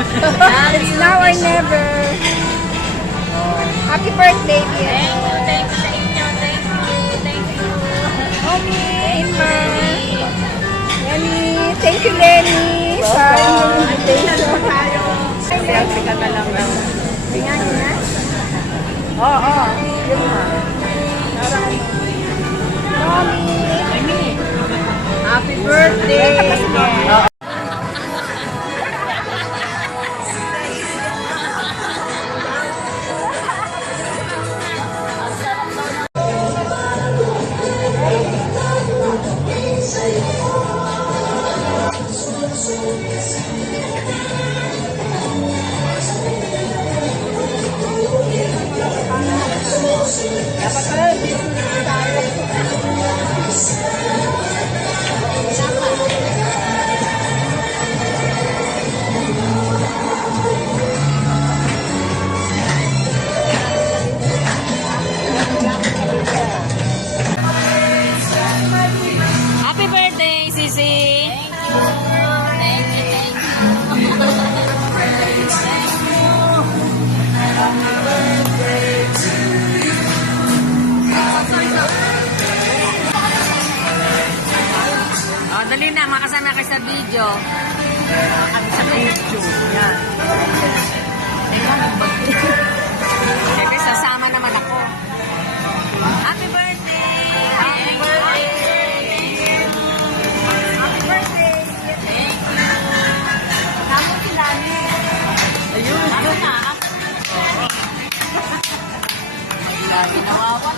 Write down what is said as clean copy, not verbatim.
It's now or never. Happy birthday, dear. Thank you sa inyo. Thank you. Mommy, Inma. Lenny. Thank you, Lenny. Sa inyong invitation. Selfie ka lang lang. Tingnan niyo na. Oo. Yun na. Mommy. Happy birthday! Happy birthday, Sisi! Oh, dali na, makasama ka sa video. Sa video. Yan. Siyempre, sasama naman ako. Happy birthday! Happy birthday! Happy birthday. Tama si Lani. Ayun, ano na? Lagi nawawa.